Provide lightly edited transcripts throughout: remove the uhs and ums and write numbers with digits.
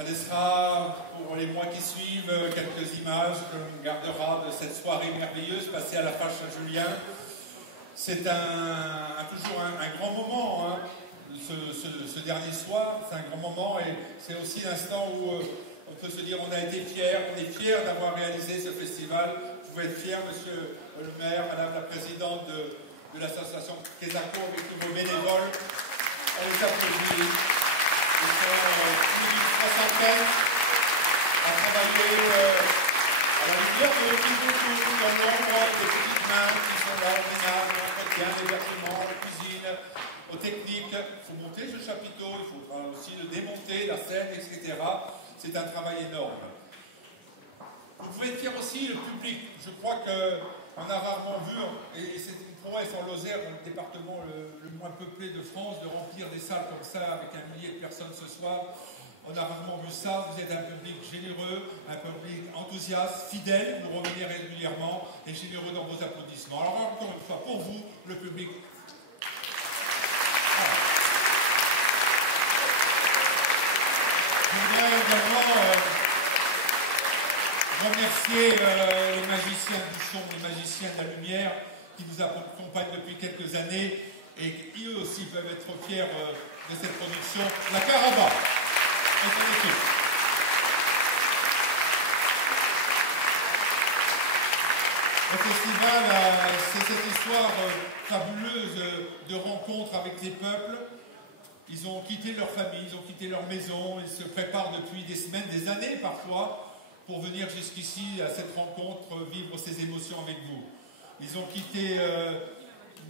Ça laissera pour les mois qui suivent quelques images que l'on gardera de cette soirée merveilleuse passée à la Fâche Saint-Julien. C'est toujours un grand moment, hein, ce dernier soir. C'est un grand moment et c'est aussi l'instant où on peut se dire on a été fiers, on est fiers d'avoir réalisé ce festival. Vous pouvez être fiers, monsieur le maire, madame la présidente de l'association Kesako, avec tous vos bénévoles. On les applaudit. Ils sont plus d'une soixantaine à travailler à la rigueur de tout dans l'ombre des petites mains qui sont là au ménage, au entretien, l'hébergement, la cuisine, aux techniques. Il faut monter ce chapiteau, il faudra aussi le démonter, la scène, etc. C'est un travail énorme. Vous pouvez être fier aussi le public. Je crois qu'on a rarement vu, et c'est une prouesse en Lozère, dans le département le moins peuplé de France, de remplir des salles comme ça avec 1 millier de personnes ce soir. On a rarement vu ça. Vous êtes un public généreux, un public enthousiaste, fidèle, vous revenez régulièrement et généreux dans vos applaudissements. Alors encore une fois, pour vous, le public. Voilà. Je voudrais également remercier les magiciens du son, les magiciens de la lumière qui nous accompagnent depuis quelques années et qui eux aussi peuvent être fiers de cette production. La Caraba et son équipe. Le festival, c'est cette histoire fabuleuse de rencontres avec les peuples. Ils ont quitté leur famille, ils ont quitté leur maison, ils se préparent depuis des semaines, des années parfois, pour venir jusqu'ici à cette rencontre, vivre ces émotions avec vous. Ils ont quitté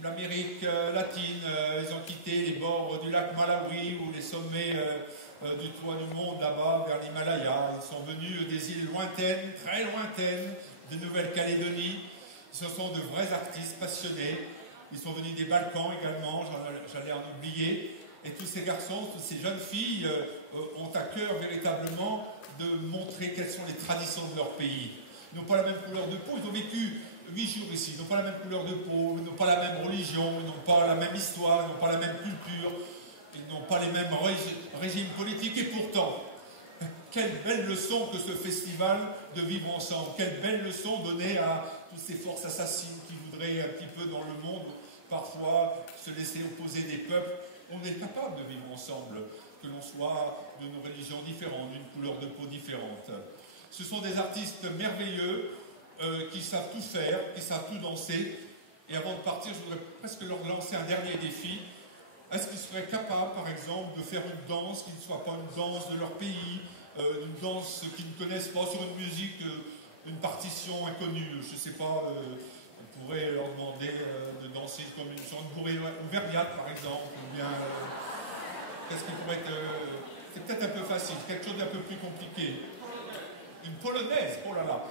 l'Amérique latine, ils ont quitté les bords du lac Malawi ou les sommets du toit du monde là-bas, vers l'Himalaya. Ils sont venus des îles lointaines, très lointaines, de Nouvelle-Calédonie. Ce sont de vrais artistes passionnés. Ils sont venus des Balkans également, j'allais en oublier. Et tous ces garçons, toutes ces jeunes filles ont à cœur véritablement de montrer quelles sont les traditions de leur pays. Ils n'ont pas la même couleur de peau, ils ont vécu 8 jours ici, ils n'ont pas la même couleur de peau, ils n'ont pas la même religion, ils n'ont pas la même histoire, ils n'ont pas la même culture, ils n'ont pas les mêmes régimes politiques, et pourtant, quelle belle leçon que ce festival de vivre ensemble, quelle belle leçon donnée à toutes ces forces assassines qui voudraient un petit peu dans le monde, parfois, se laisser opposer des peuples. On est capable de vivre ensemble, que l'on soit de nos religions différentes, d'une couleur de peau différente. Ce sont des artistes merveilleux qui savent tout faire, qui savent tout danser. Et avant de partir, je voudrais presque leur lancer un dernier défi. Est-ce qu'ils seraient capables, par exemple, de faire une danse qui ne soit pas une danse de leur pays, une danse qu'ils ne connaissent pas sur une musique, une partition inconnue? Je ne sais pas, on pourrait leur demander de danser comme sur une bourrée auvergnate, par exemple, ou bien... Qu'est-ce qui pourrait être... c'est peut-être un peu facile, quelque chose d'un peu plus compliqué. Une polonaise, oh là là.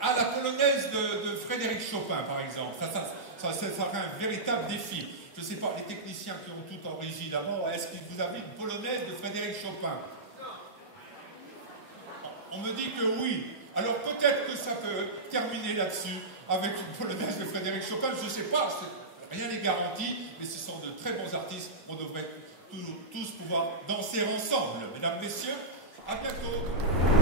Ah, la polonaise de Frédéric Chopin, par exemple. Ça serait un véritable défi. Je ne sais pas, les techniciens qui ont tout en régie d'abord, est-ce que vous avez une polonaise de Frédéric Chopin? On me dit que oui. Alors peut-être que ça peut terminer là-dessus avec une polonaise de Frédéric Chopin. Je ne sais pas, rien n'est garanti, mais ce sont de très bons artistes. On devrait tous pouvoir danser ensemble. Mesdames, Messieurs, à bientôt.